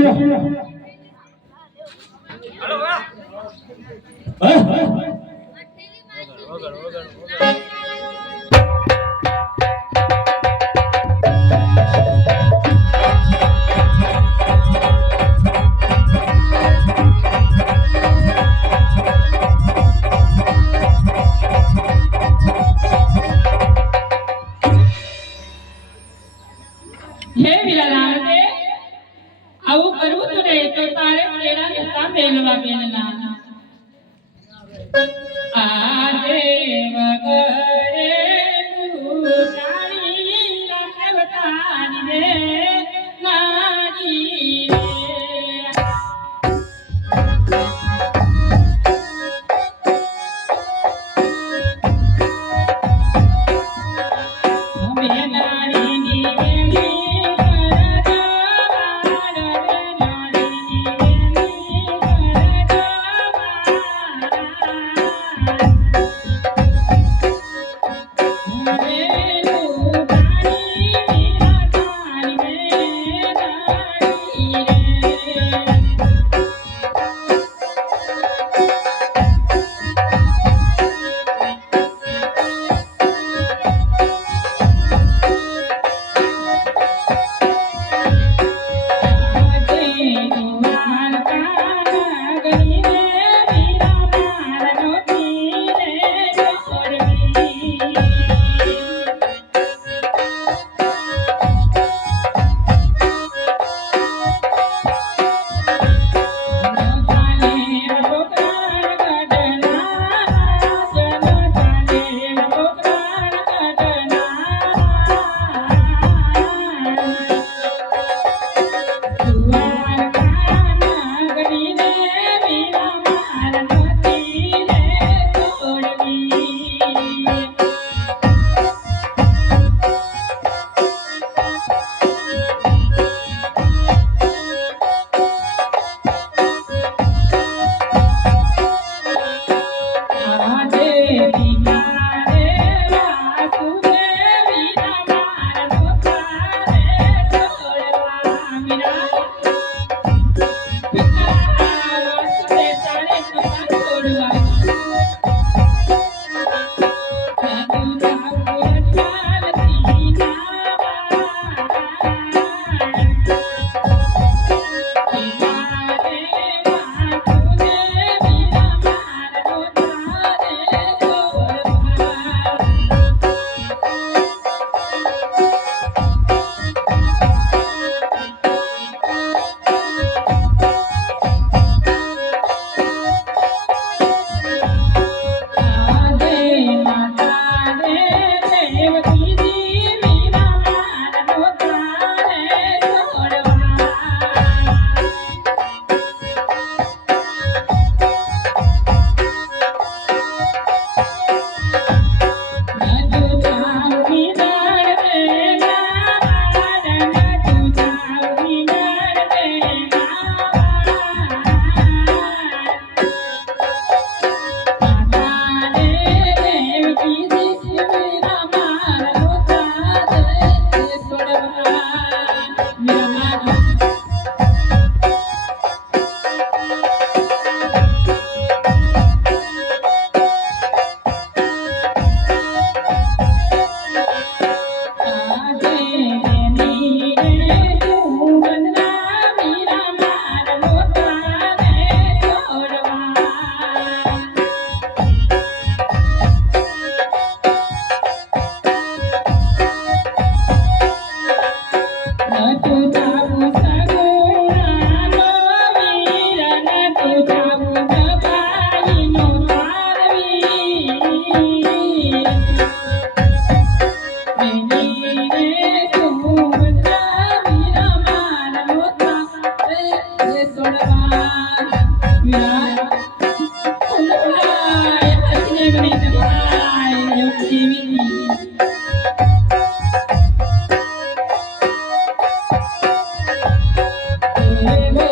લૂટી લો હા હે વિલાલાલ દે આવું કરવું તું રે તો તારે તેના નતા મેલવા બેનના? આજે Amen.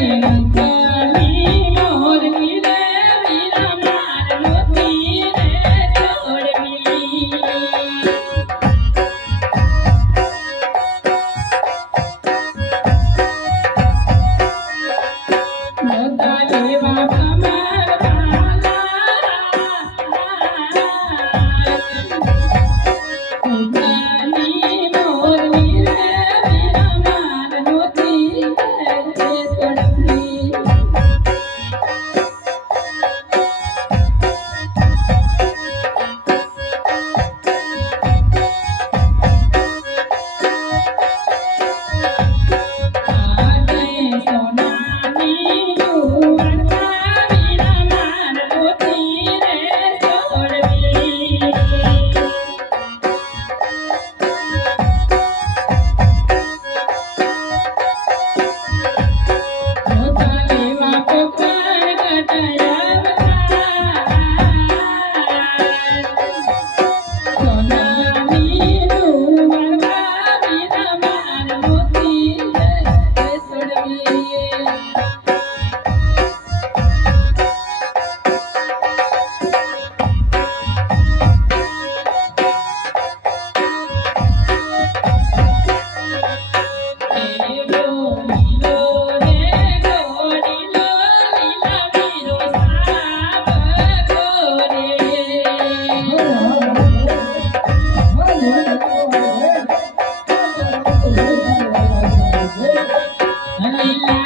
Thank. Thank you.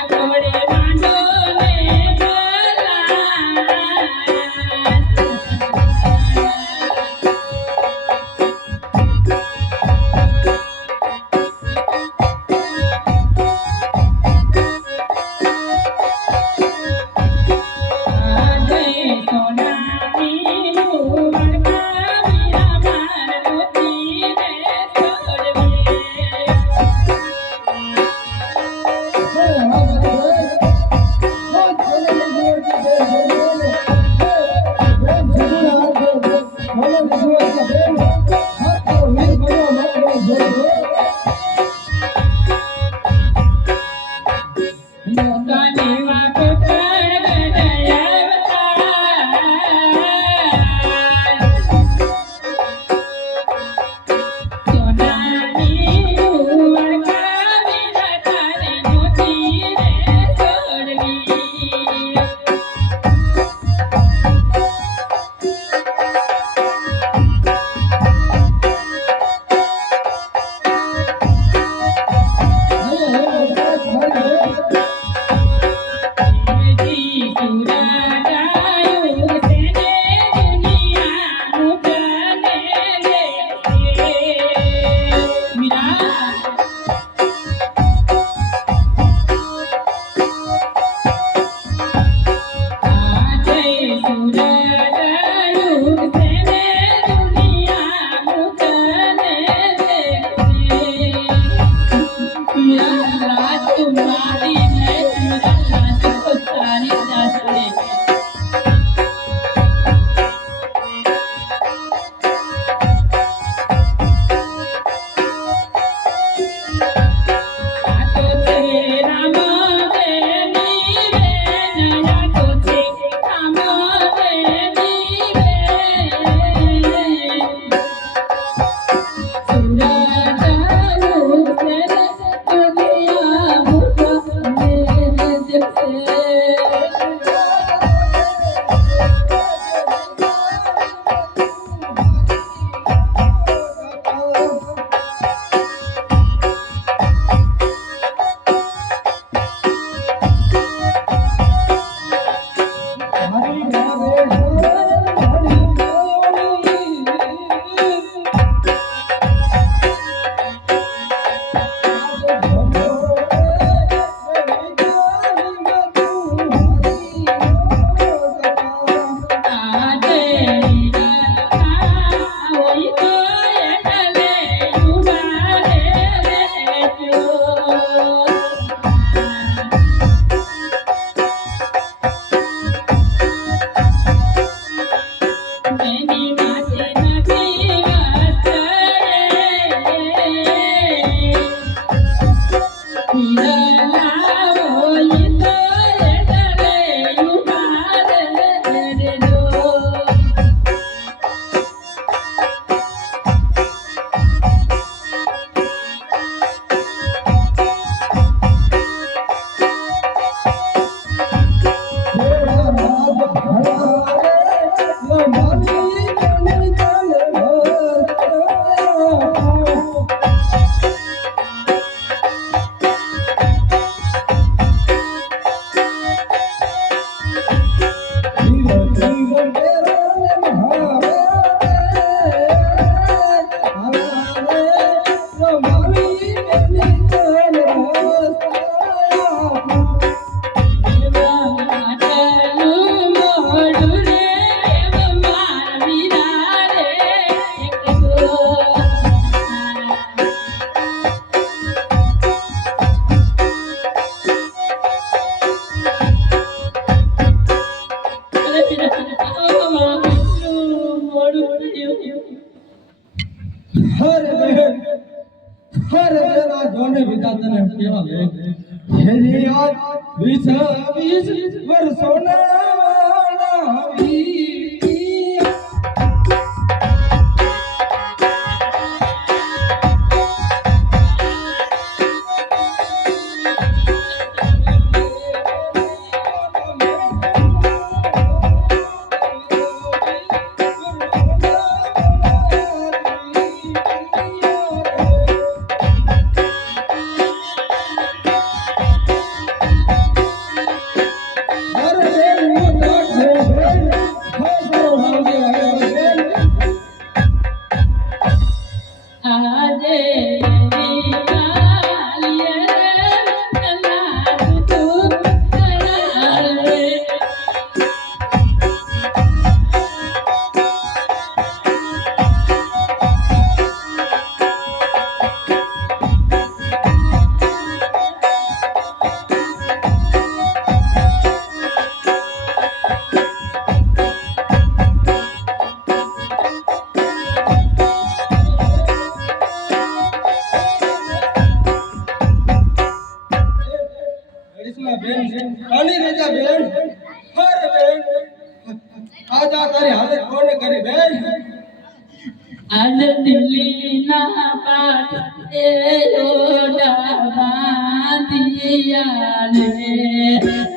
yeah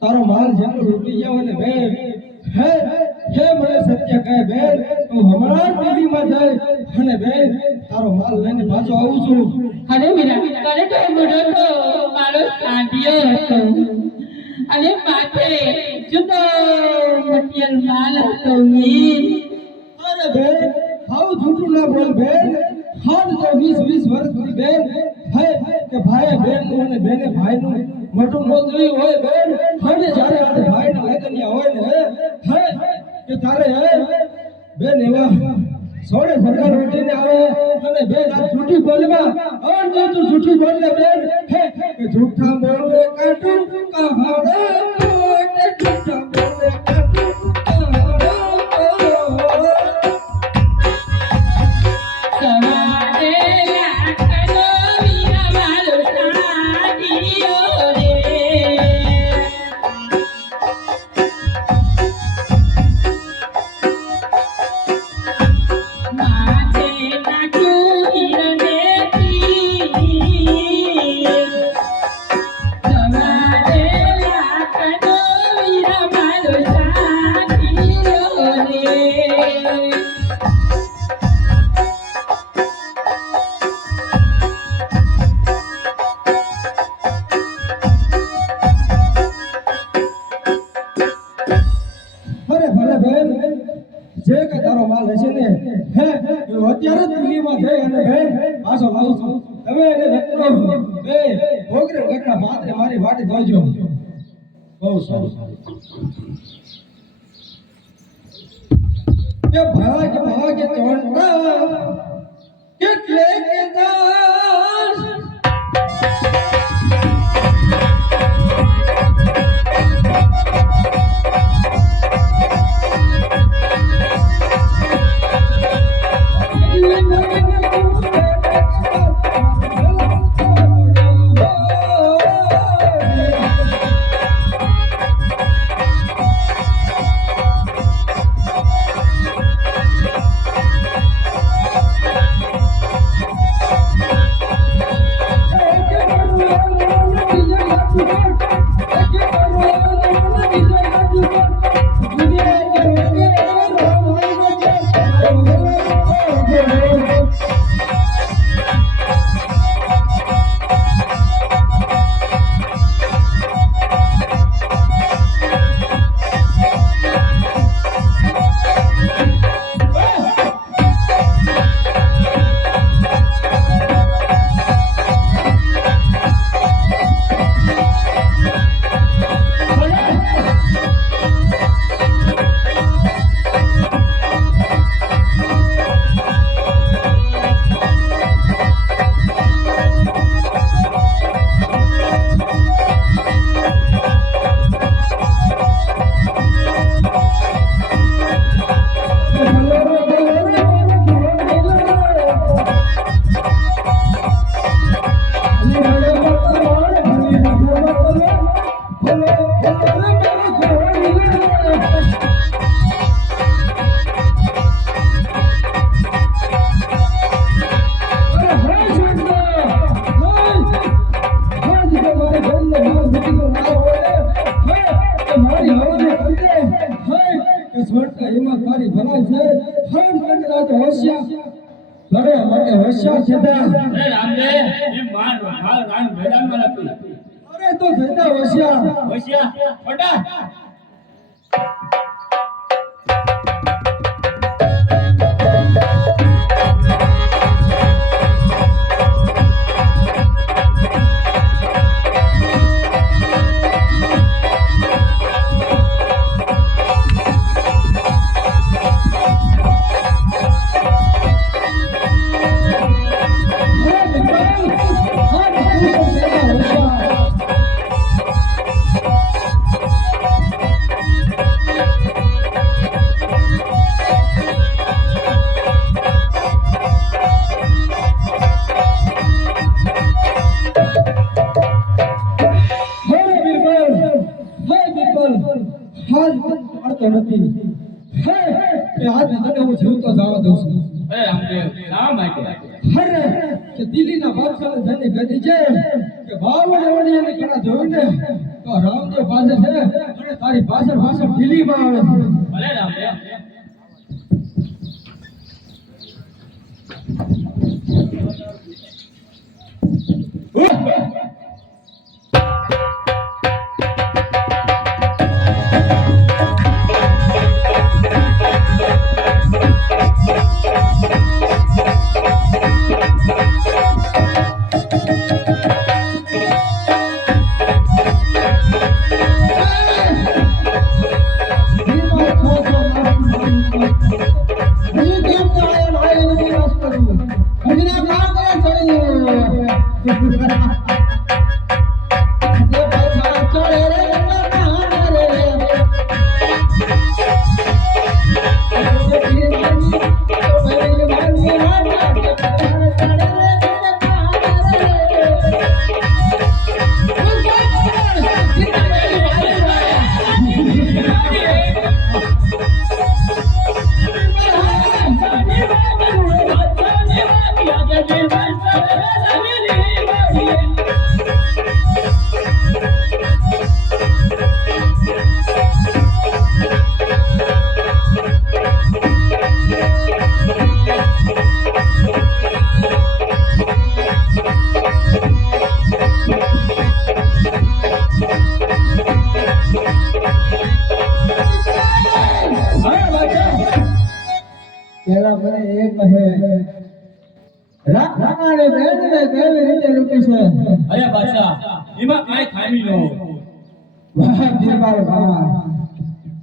તારો માલ જેટલો લૂટી ગયો ને બેન હે હે મને સત્ય કહે બેન હું હમણાં દિલ્હીમાં જાય અને બેન તારો માલ લઈને પાછો આવું છું. અરે મીરા કરે તો બુડો તો મારો સાંઢિયો હતો. અને માથે જુદો મટિયલ માલ હતો મી. અરે બેન હાઉ જૂઠું ના બોલ બેન હાલ તો વીસ વીસ વર્ષની બેન હે કે ભાઈ બેનનું અને બેને ભાઈ નું મોટું ન હોય બેન અને જ્યારે આપણે ભાઈ ના લગ્ન હોય ને, હે? કે તારે, હે? બેન એવા સોળે સરકાર ઉઠીને આવે અને બેન આ જૂઠી બોલવા અન જો તું જૂઠી બોલ ને બેન. હે? કે જૂઠા બોલે કાટું, કહાડે કોટ જૂઠા માં થઈ અને બેન, પાછો લાવું છું. તમે એને લખનો બે, ભોગરે ઘટના પાત્રે મારી વાટી જોજો બહુ સારું. કે ભાગ ભાગ ચોંટા, કેટલે કે દાસ? Thank you.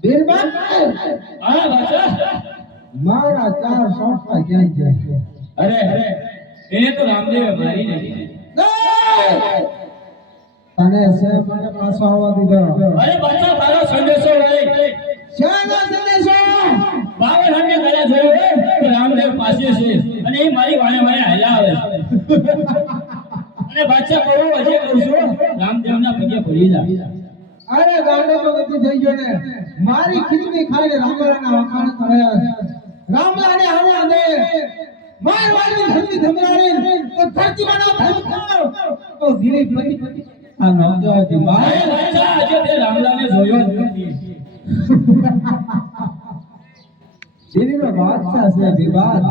હા બાદશાહ મારા ચાર સોંપા ક્યાંય છે? અરે અરે એ તો રામદેવે મારી નાખી. તને સે મને પાછો આવવા દીધો. અરે બાદશાહ તારો સંદેશો લઈ. શાનો સંદેશો? બાવન હંડે ગયા જોયો તો રામદેવ પાસે છે. અને એ મારી વાણે વાણે હાલ્યા આવે અને બાદશાહ કહું હજે કહું છું રામદેવના પગે પડી જા. અરે ગાંડો તો નથી થઈ ગયો ને. મારી ખીચડી ખાઈને રામલાના વખાણ કરે રામલાને આને અને માર વાળી ધરતી ધમરાણી તો ધરતી બના ધમકાવ તો ધીરે પતિ આ નવજો હતી માય રાજા આજે તે રામલાને જોયો જ નથી. દિલ્હીનો બાદશાહ છે વિવાદ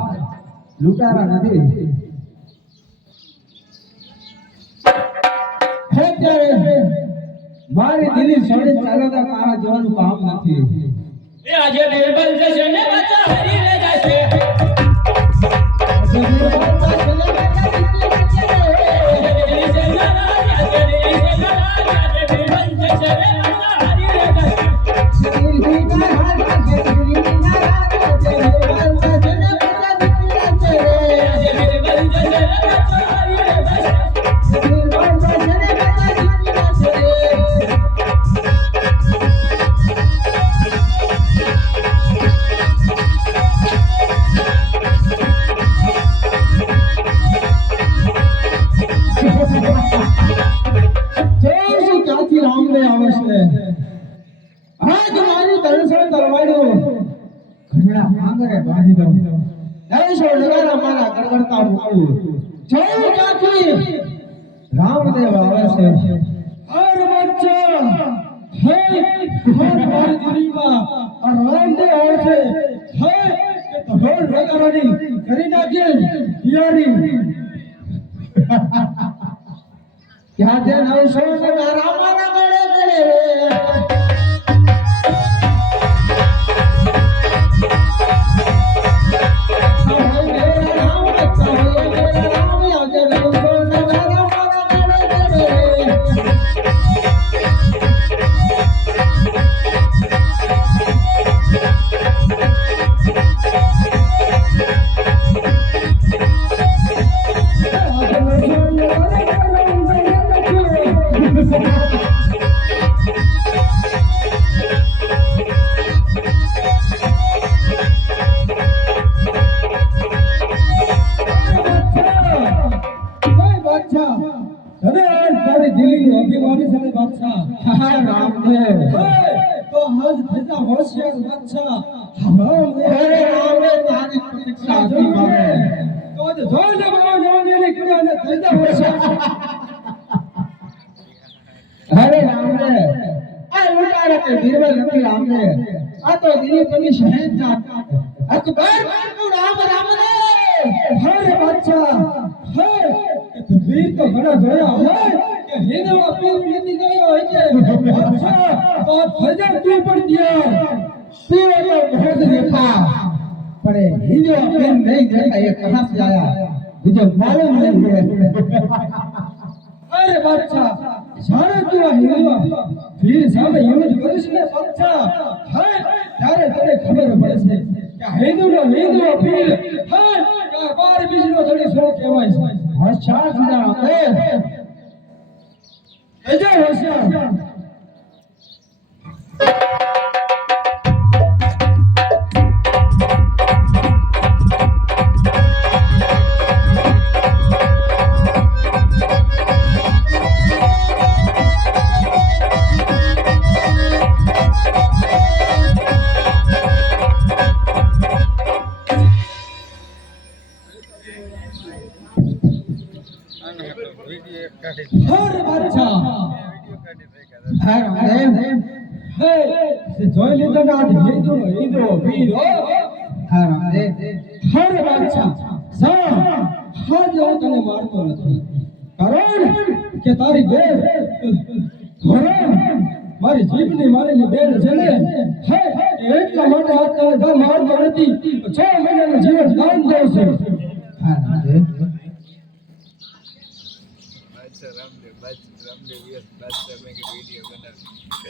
લૂંટારા નથી. મારી દિલી છોડી ચાલતા તારા જવાનું કામ નથી. એ આજે નિર્બલ જશે? ને બચા હરી રે જશે દિલ્હી ક્યાંથી રામદેવ આવશે આજ મારી દર્શન કરવાનું ઘણા આંગણે બાંધી દઉં. દર્શો નગારા મારા ગડગડતા મૂકું જય કાકી. રામદેવ આવે છે. હર બચ્ચા. હે હર મારી દિલ્હીમાં આ રામદેવ આવે છે. હે ઢોલ નગારાની કરી નાખીએ હિયારી. ક્યાં છે નવસો નગારા ગળે ગળે અરે કે હિંદવા પીર નથી ગયો હોય છે બાદશાહ તો ફજર તું પણ દિયા પીર તો बहुत देखा पर हिंदवा पीर नहीं देखा ये कहां से आया मुझे मालूम नहीं है અરે બાદશાહ જ્યારે તું આ હિંદવા વીર સામે યુદ્ધ કરીશ ને બાદશાહ હે ત્યારે તને ખબર પડશે કે હિંદુનો હિંદુ પીર હે કે બાર બીજનો ધણી શું કહેવાય છે હોશિયાર સીધા એજે હોશિયાર હર રામદેવ હે જોઈ લીધો ને આજ હિંદુ નો હિંદુ વીર હર રામદેવ હર બાદશાહ સા હા જો તને મારતો નથી. કારણ કે તારી બે ધોરણ મારી જીભની મારીની બેન છે ને, હે, એટલા માટે આજ તને મારતો નથી. છ મહિનાનું જીવન દાન દઉં છું હા. રામદેવ બે દિવસ બાદ તમે કે વીડિયો બનાવી